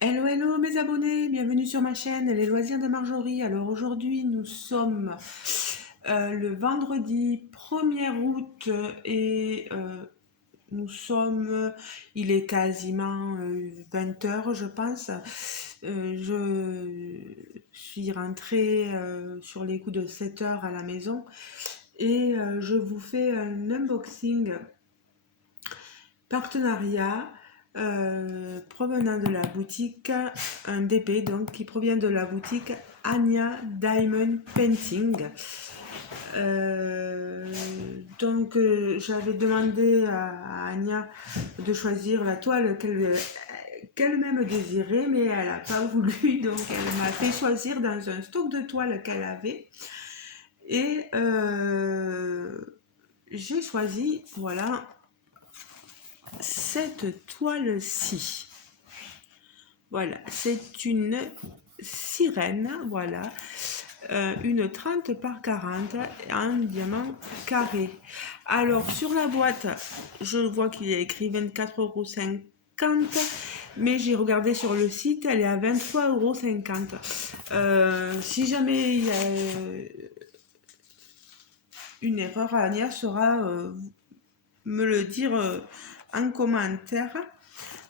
Hello, hello mes abonnés, bienvenue sur ma chaîne Les Loisirs de Marjorie. Alors aujourd'hui nous sommes le vendredi 1er août et nous sommes, il est quasiment 20 heures je pense. Je suis rentrée sur les coups de 7 heures à la maison et je vous fais un unboxing partenariat provenant de la boutique, un DP donc qui provient de la boutique Anya Diamond Painting. J'avais demandé à Anya de choisir la toile qu'elle-même désirait, mais elle n'a pas voulu, donc elle m'a fait choisir dans un stock de toiles qu'elle avait. Et j'ai choisi, voilà, cette toile-ci. Voilà, c'est une sirène, voilà, une 30 par 40 en diamant carré. Alors sur la boîte, je vois qu'il y a écrit 24,50 €, mais j'ai regardé sur le site, elle est à 23,50 €. Si jamais il y a une erreur, Ania saura me le dire en commentaire.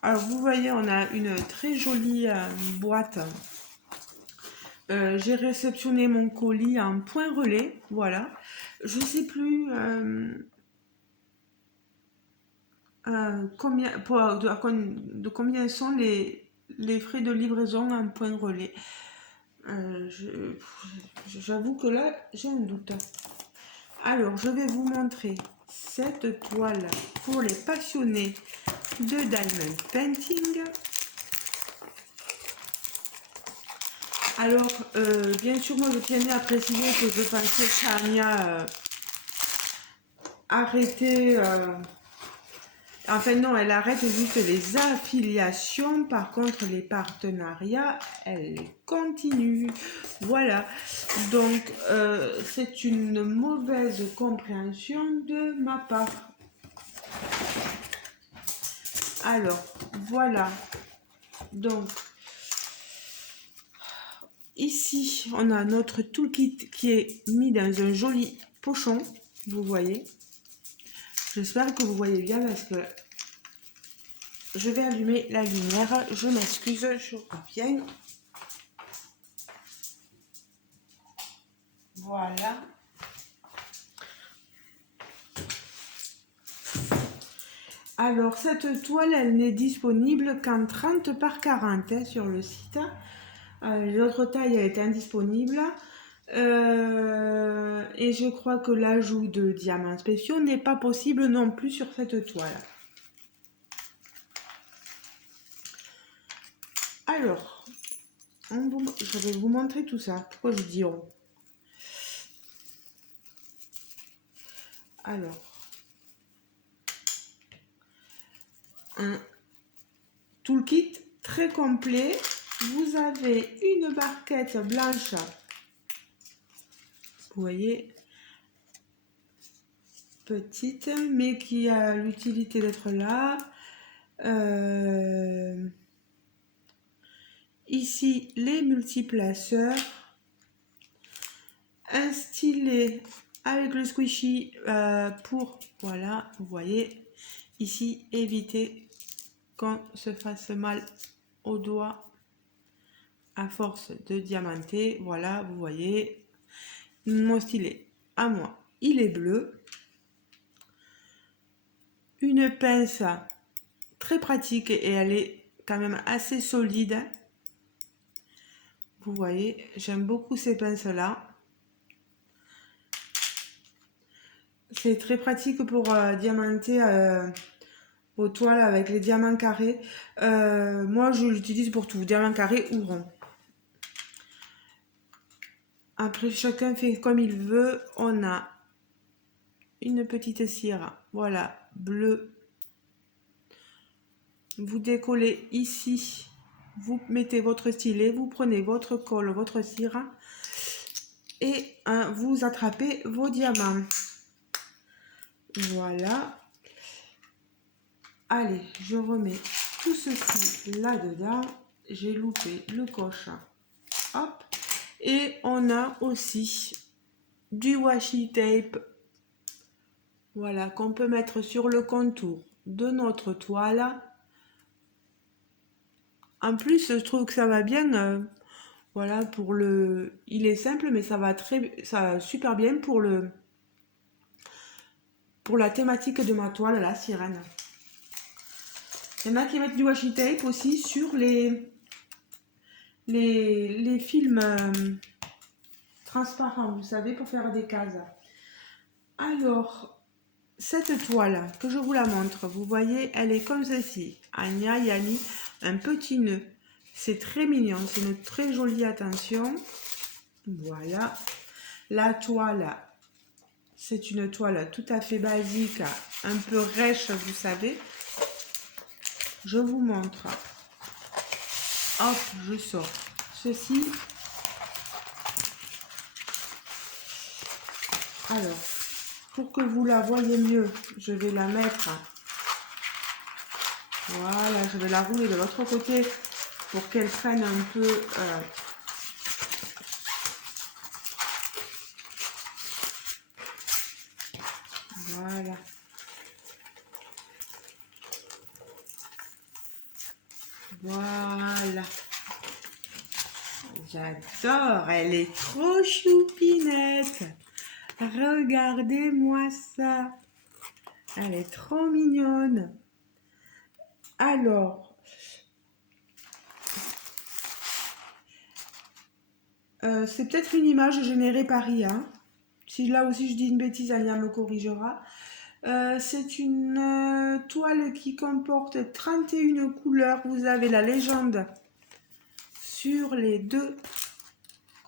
Alors vous voyez, on a une très jolie boîte. J'ai réceptionné mon colis en point relais, voilà. Je sais plus de combien sont les frais de livraison en point relais. J'avoue que là, j'ai un doute. Alors, je vais vous montrer cette toile pour les passionnés de diamond painting. Alors, bien sûr, moi je tenais à préciser que je pensais qu'Ania arrêtait. Enfin, non, elle arrête juste les affiliations. Par contre, les partenariats, elle continue. Voilà. Donc, c'est une mauvaise compréhension de ma part. Alors, voilà. Donc, ici, on a notre toolkit qui est mis dans un joli pochon, vous voyez. J'espère que vous voyez bien parce que je vais allumer la lumière. Je m'excuse, je reviens. Voilà. Alors, cette toile, elle n'est disponible qu'en 30 par 40 sur le site. Les autres tailles étaient indisponibles. Et je crois que l'ajout de diamants spéciaux n'est pas possible non plus sur cette toile. Alors, je vais vous montrer tout ça. Pourquoi je dis on? Alors, un toolkit très complet. Vous avez une barquette blanche. Vous voyez, petite, mais qui a l'utilité d'être là. Ici, les multiplaceurs. Un stylet avec le squishy pour, voilà, vous voyez, ici, éviter qu'on se fasse mal au doigt à force de diamanter. Voilà, vous voyez, mon stylet à moi, il est bleu. Une pince très pratique et elle est quand même assez solide. Vous voyez, j'aime beaucoup ces pinces là. C'est très pratique pour diamanter aux toiles avec les diamants carrés. Moi, je l'utilise pour tout, diamant carré ou rond. Après, chacun fait comme il veut. On a une petite cire, voilà, bleue. Vous décollez ici. Vous mettez votre stylet, vous prenez votre colle, votre cire et vous attrapez vos diamants. Voilà. Allez, je remets tout ceci là-dedans. j'ai loupé le coche. Hop. Et on a aussi du washi tape. Voilà, qu'on peut mettre sur le contour de notre toile. En plus, je trouve que ça va bien. Voilà, pour le... Il est simple, mais ça va super bien pour la thématique de ma toile, la sirène. Il y en a qui mettent du washi tape aussi sur les films transparents, vous savez, pour faire des cases. Alors, cette toile, que je vous la montre, vous voyez, elle est comme ceci. Anya Yani, un petit nœud. C'est très mignon, c'est une très jolie attention. Voilà. La toile, c'est une toile tout à fait basique, un peu rêche, vous savez. Je vous montre. Hop, je sors ceci. Alors, pour que vous la voyez mieux, je vais la mettre. Voilà, je vais la rouler de l'autre côté pour qu'elle prenne un peu... voilà. Voilà. J'adore, elle est trop choupinette. Regardez-moi ça. Elle est trop mignonne. Alors, c'est peut-être une image générée par IA. Si là aussi je dis une bêtise, Alia me corrigera. C'est une toile qui comporte 31 couleurs. Vous avez la légende sur les deux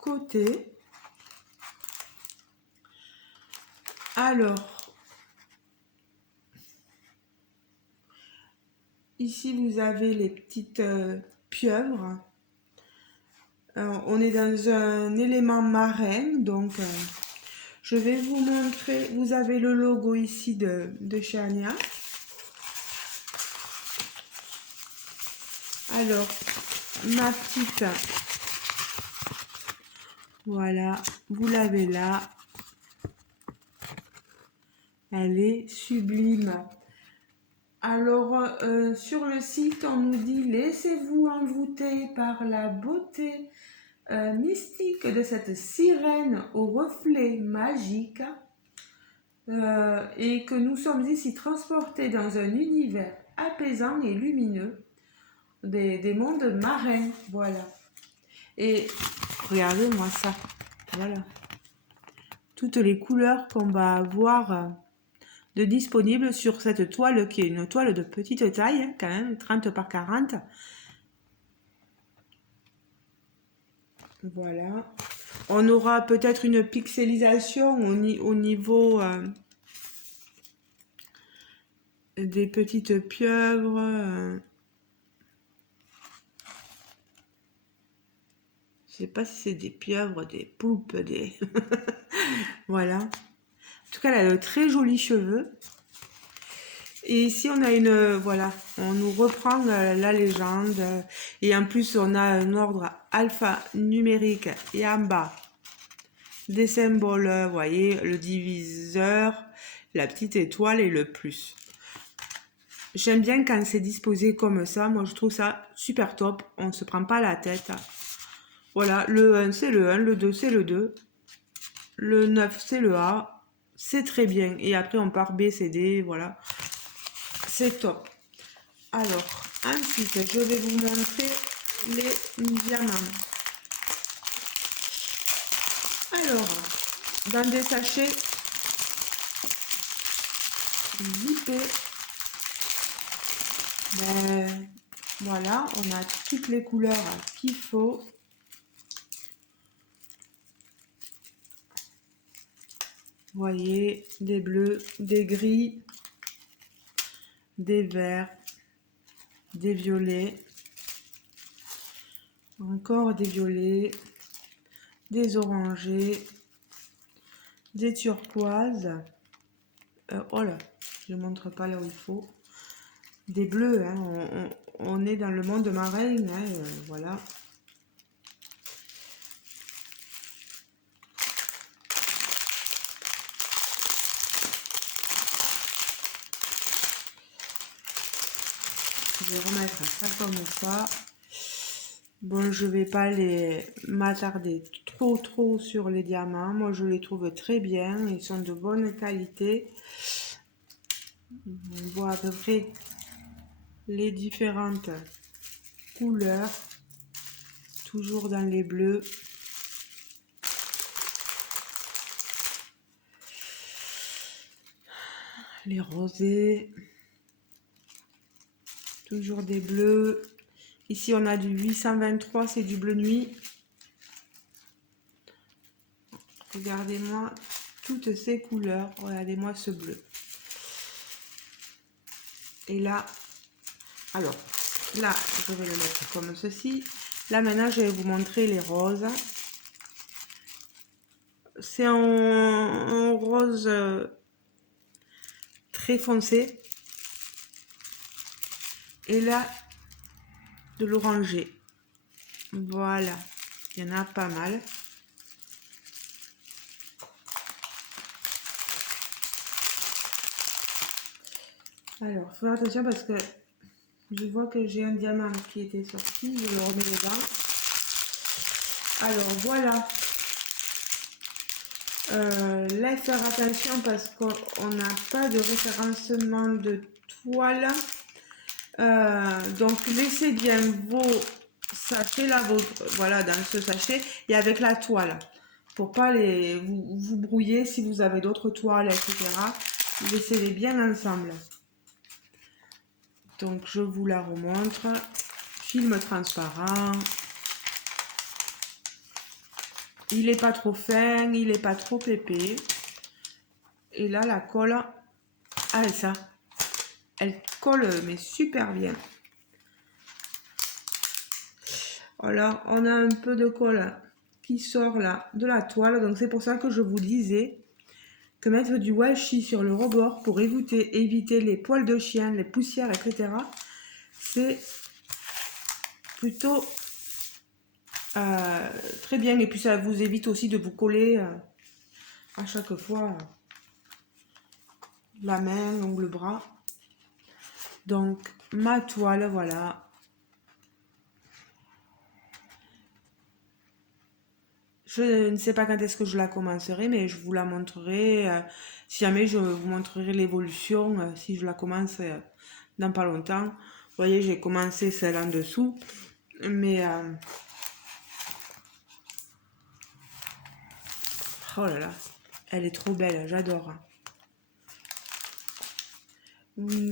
côtés. Alors, ici vous avez les petites pieuvres. On est dans un élément marin, donc je vais vous montrer. Vous avez le logo ici de chez Anya. Alors, ma petite, voilà, vous l'avez là. Elle est sublime. Alors, sur le site, on nous dit « Laissez-vous envoûter par la beauté mystique de cette sirène au reflet magique et que nous sommes ici transportés dans un univers apaisant et lumineux des mondes marins. » Voilà. Et regardez-moi ça. Voilà. Toutes les couleurs qu'on va avoir de disponibles sur cette toile qui est une toile de petite taille, hein, quand même, 30 par 40. Voilà. On aura peut-être une pixelisation au niveau des petites pieuvres. Je sais pas si c'est des pieuvres, des poulpes, des... voilà. En tout cas, elle a de très jolis cheveux. Et ici, on a une... voilà, on nous reprend la légende. Et en plus, on a un ordre alphanumérique. Et en bas, des symboles, vous voyez, le diviseur, la petite étoile et le plus. J'aime bien quand c'est disposé comme ça. Moi, je trouve ça super top. On ne se prend pas la tête. Voilà, le 1, c'est le 1, le 2, c'est le 2. Le 9, c'est le A. C'est très bien. Et après, on part B, C, D, voilà. C'est top. Alors, ensuite, je vais vous montrer les diamants. Alors, dans des sachets zippés, ben, voilà, on a toutes les couleurs qu'il faut. Vous voyez, des bleus, des gris, des verts, des violets, encore des violets, des orangés, des turquoises. Oh là, je ne montre pas là où il faut. Des bleus, hein, on est dans le monde marin, hein, voilà. Je vais remettre ça comme ça. Bon, je vais pas m'attarder trop sur les diamants. Moi, je les trouve très bien. Ils sont de bonne qualité. On voit à peu près les différentes couleurs. Toujours dans les bleus. Les rosés. Toujours des bleus. Ici, on a du 823, c'est du bleu nuit. Regardez-moi toutes ces couleurs. Regardez-moi ce bleu. Et là, alors, là, je vais le mettre comme ceci. Là, maintenant, je vais vous montrer les roses. C'est un rose très foncé. Et là, de l'oranger. Voilà, il y en a pas mal. Alors, faut faire attention parce que je vois que j'ai un diamant qui était sorti. Je le remets dedans. Alors, voilà. Là, faire attention parce qu'on n'a pas de référencement de toile. Donc, laissez bien vos sachets là, voilà, dans ce sachet et avec la toile. Pour pas vous brouiller si vous avez d'autres toiles, etc. Laissez-les bien ensemble. Donc, je vous la remontre. Film transparent. Il n'est pas trop fin, il n'est pas trop épais. Et là, la colle, ah, ça, elle colle, mais super bien. Alors, on a un peu de colle qui sort là de la toile. Donc, c'est pour ça que je vous disais que mettre du washi sur le rebord pour éviter les poils de chien, les poussières, etc. C'est plutôt très bien. Et puis, ça vous évite aussi de vous coller à chaque fois la main ou le bras. Donc, ma toile, voilà. Je ne sais pas quand est-ce que je la commencerai, mais je vous la montrerai. Si jamais je vous montrerai l'évolution, si je la commence dans pas longtemps. Vous voyez, j'ai commencé celle en dessous. Mais... oh là là, elle est trop belle, j'adore.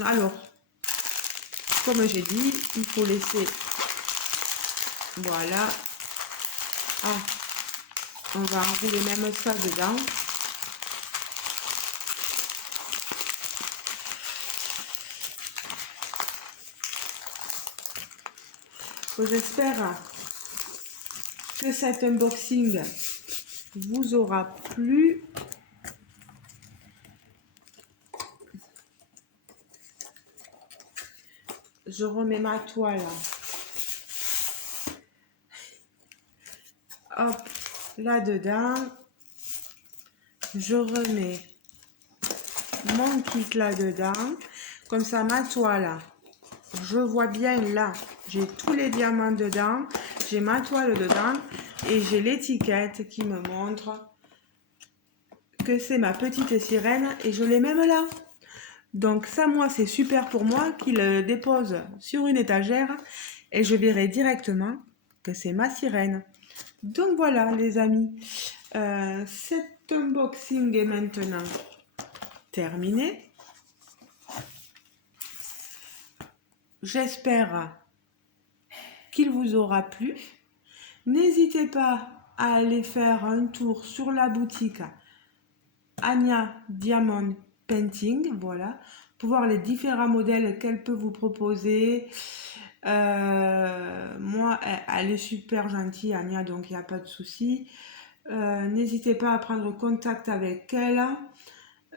Alors, comme j'ai dit, il faut laisser... Voilà. Ah, on va enrouler même ça dedans. J'espère que cet unboxing vous aura plu. Je remets ma toile. Hop, là-dedans. Je remets mon kit là-dedans. Comme ça, ma toile, je vois bien là. J'ai tous les diamants dedans. J'ai ma toile dedans. Et j'ai l'étiquette qui me montre que c'est ma petite sirène. Et je l'ai même là. Donc ça, moi, c'est super pour moi qu'il dépose sur une étagère. Et je verrai directement que c'est ma sirène. Donc voilà, les amis. Cet unboxing est maintenant terminé. J'espère qu'il vous aura plu. N'hésitez pas à aller faire un tour sur la boutique Ania Diamond Painting, voilà, pour voir les différents modèles qu'elle peut vous proposer. Moi, elle est super gentille, Ania, donc il n'y a pas de souci. N'hésitez pas à prendre contact avec elle.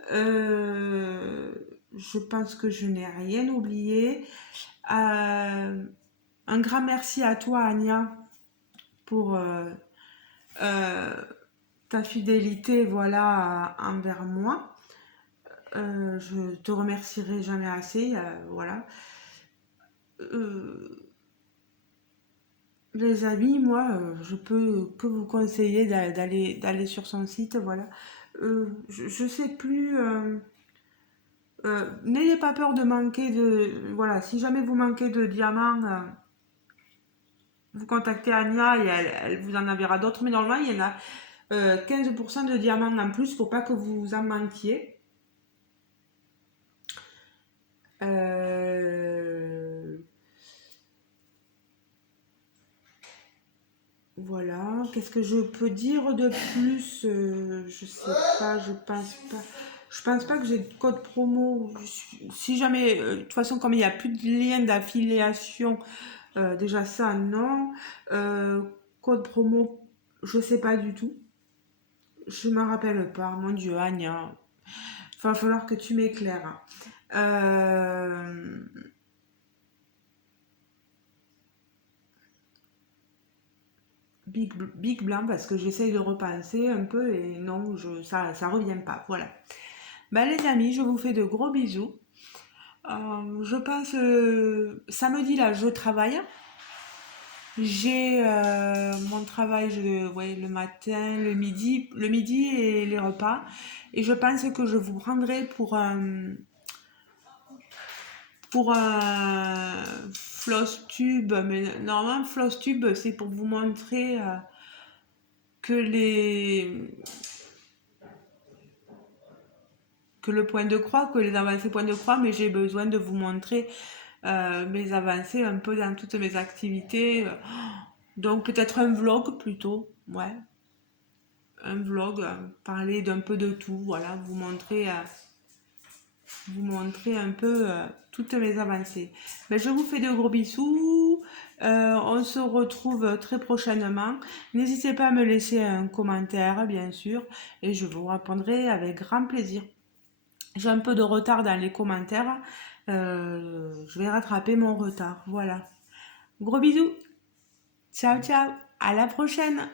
Je pense que je n'ai rien oublié. Un grand merci à toi, Anya, pour ta fidélité, voilà, envers moi. Je te remercierai jamais assez, voilà. Euh, les amis, moi, je peux que vous conseiller d'aller sur son site, voilà. Je sais plus. N'ayez pas peur de manquer de. Voilà, si jamais vous manquez de diamants, vous contactez Anya et elle vous en enverra d'autres. Mais normalement, il y en a 15% de diamants en plus, faut pas que vous en manquiez. Euh, voilà, qu'est-ce que je peux dire de plus? Je sais pas, je pense pas. Je pense pas que j'ai de code promo. Si jamais, de toute façon, comme il n'y a plus de lien d'affiliation, déjà ça, non. Euh, code promo, je sais pas du tout. Je me rappelle pas, mon Dieu, Anya. Va falloir que tu m'éclaires. Euh, Big blanc parce que j'essaye de repenser un peu et non, ça revient pas. Voilà. Ben, les amis, je vous fais de gros bisous. Je pense samedi là, je travaille. J'ai mon travail ouais, le matin, le midi et les repas. Et je pense que je vous prendrai pour un floss tube. Mais normalement, floss tube, c'est pour vous montrer que que le point de croix, que les avancées point de croix, mais j'ai besoin de vous montrer mes avancées un peu dans toutes mes activités. Donc peut-être un vlog plutôt, ouais, un vlog, parler d'un peu de tout, voilà, vous montrer un peu toutes mes avancées. Ben, je vous fais de gros bisous. On se retrouve très prochainement. N'hésitez pas à me laisser un commentaire, bien sûr, et je vous répondrai avec grand plaisir. J'ai un peu de retard dans les commentaires. Je vais rattraper mon retard. Voilà. Gros bisous. Ciao, ciao. À la prochaine.